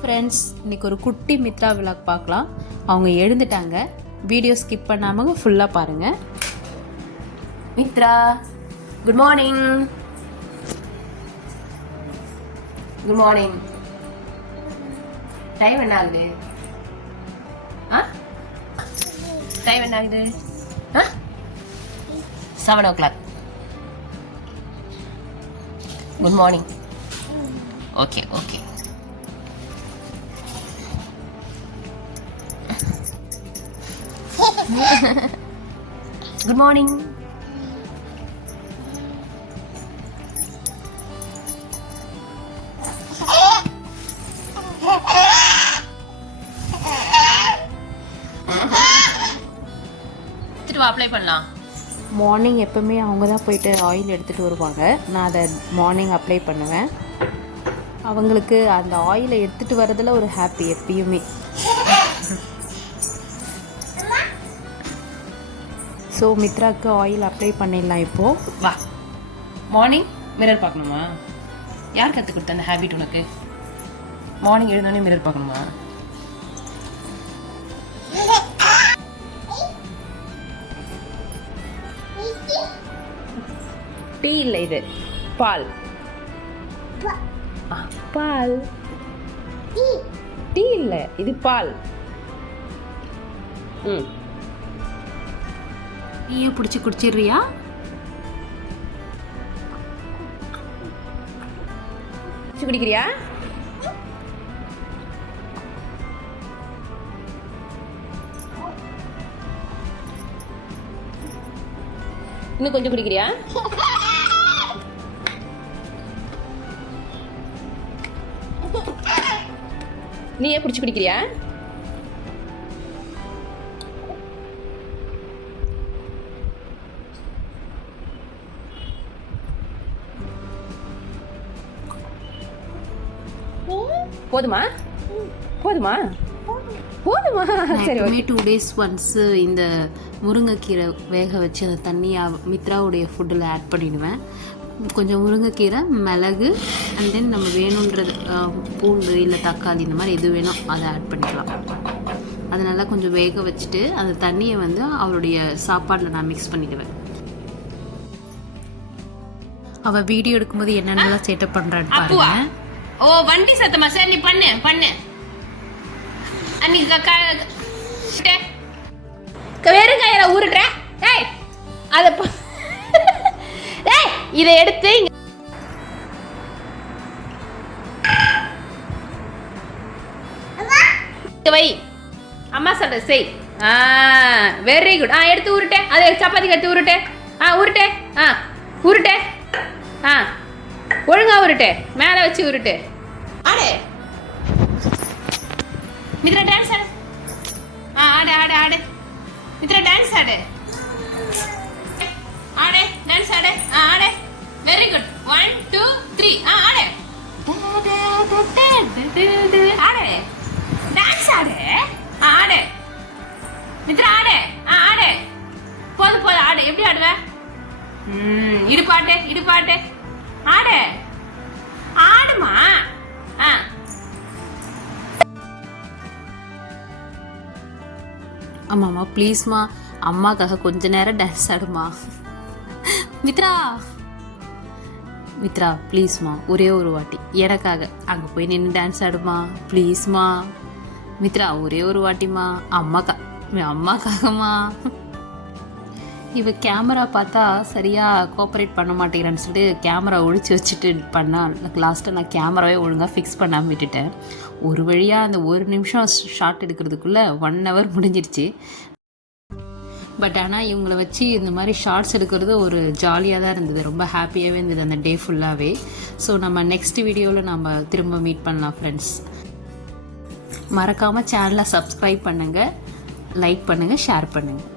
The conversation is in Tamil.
ஃப்ரெண்ட்ஸ், இன்றைக்கி ஒரு குட்டி மித்ரா விலாக் பார்க்கலாம். அவங்க எழுந்துட்டாங்க. வீடியோ ஸ்கிப் பண்ணாமல் ஃபுல்லாக பாருங்கள். Mitra, good morning. Good morning. Time என்ன ஆகுது? டைம் என்ன ஆகுது? 7 o'clock. Good morning. Okay okay. Good morning. Apply பண்ணலாம். மார்னிங் எப்போவுமே அவங்க தான் போயிட்டு ஆயில் எடுத்துகிட்டு வருவாங்க. நான் அதை மார்னிங் அப்ளை பண்ணுவேன். அவங்களுக்கு அந்த ஆயிலை எடுத்துகிட்டு வரதில் ஒரு ஹாப்பி எப்பயுமே. ஸோ மித்ராவுக்கு ஆயில் அப்ளை பண்ணிடலாம் இப்போது. வா. மார்னிங் மிரர் பார்க்கணுமா? யார் கற்றுக் கொடுத்த அந்த ஹேபிட் உனக்கு? மார்னிங் எழுந்தோடனே மிரர் பார்க்கணுமா? டீ இல்லை, இது பால். பால். டீ இல்லை, இது பால். டீயை பிடிச்சி குடிச்சிடுறியா? குடிக்கிறியா? இன்னும் கொஞ்சம் குடிக்கிறியா? நீ ஏன் பிடிச்சி குடிக்கிறியா? போதுமா? போதுமா? போதுமா? சரி. 2 days ஒன்ஸ் இந்த முருங்கைக்கீரை வேக வச்சு அந்த தண்ணியை மித்ராவுடைய ஃபுட்டில் ஆட் பண்ணிடுவேன். கொஞ்சம் முருங்கைக்கீரை, மிளகு, அண்ட் தென் நம்ம வேணுன்றது பூண்டு இல்லை தக்காளி, இந்த மாதிரி எது வேணும் அதை ஆட் பண்ணிக்கலாம். அதை நல்லா கொஞ்சம் வேக வச்சுட்டு அந்த தண்ணியை வந்து அவளுடைய சாப்பாடில் நான் மிக்ஸ் பண்ணிடுவேன். அவள் வீடியோ எடுக்கும்போது என்னென்னலாம் செட்டப் பண்ணுறான்னு பாருங்க. ஓ, வண்டி சத்தமா? சரி, நீ பண்ணு பண்ணு. வெறும் கையில ஊருட்ற. ஏய், அதை இதை எடுத்து வை. அம்மா சொல்ற செய். Very good. எடுத்து உருட்டே. அதை சப்பாத்திக்கு எடுத்து உருட்டே. உருட்டே. உருட்டே. ஒழுங்கா உருட்டே. மேலே வச்சு உருட்டு. ஆடு. மித்ரா டான்ஸ் ஆடு. ஆடு ஆடு ஆடு. மித்ரா டான்ஸ் ஆடு. ஆடு, டான்ஸ் ஆடு. ஆடு. Very good. 1 2 3. ஆடு. ஆடு. டான்ஸ் ஆடு. ஆடு. மித்ரா ஆடு. ஆடு. போதும் போதும். ஆடு. எப்படி ஆடுவ? இடுப்பாட்டு இடுப்பாட்டு. ஆடு. ஆடுமா? ஆமாம்மா, ப்ளீஸ்மா, அம்மாக்காக கொஞ்ச நேரம் டான்ஸ் ஆடுமா. மித்ரா மித்ரா ப்ளீஸ்மா, ஒரே ஒரு வாட்டி எனக்காக அங்கே போய் நின்று டான்ஸ் ஆடுமா ப்ளீஸ்மா. மித்ரா ஒரே ஒரு வாட்டிம்மா, அம்மாக்காகம்மா. இவ கேமரா பார்த்தா சரியாக கோஆப்ரேட் பண்ண மாட்டேங்கிறான்னு சொல்லிட்டு கேமரா ஒழிச்சு வச்சுட்டு பண்ணால் லாஸ்ட்டாக நான் கேமராவே ஒழுங்காக ஃபிக்ஸ் பண்ணாமல் விட்டுட்டேன். ஒரு வழியாக அந்த 1 நிமிஷம் ஷார்ட் எடுக்கிறதுக்குள்ளே 1 hour முடிஞ்சிருச்சு. பட் ஆனால் இவங்கள வச்சு இந்த மாதிரி ஷார்ட்ஸ் எடுக்கிறது ஒரு ஜாலியாக தான் இருந்தது. ரொம்ப ஹாப்பியாகவே இருந்தது அந்த டே ஃபுல்லாகவே. ஸோ நம்ம நெக்ஸ்ட் வீடியோவில் நம்ம திரும்ப மீட் பண்ணலாம் ஃப்ரெண்ட்ஸ். மறக்காமல் சேனலை சப்ஸ்கிரைப் பண்ணுங்கள், லைக் பண்ணுங்கள், ஷேர் பண்ணுங்கள்.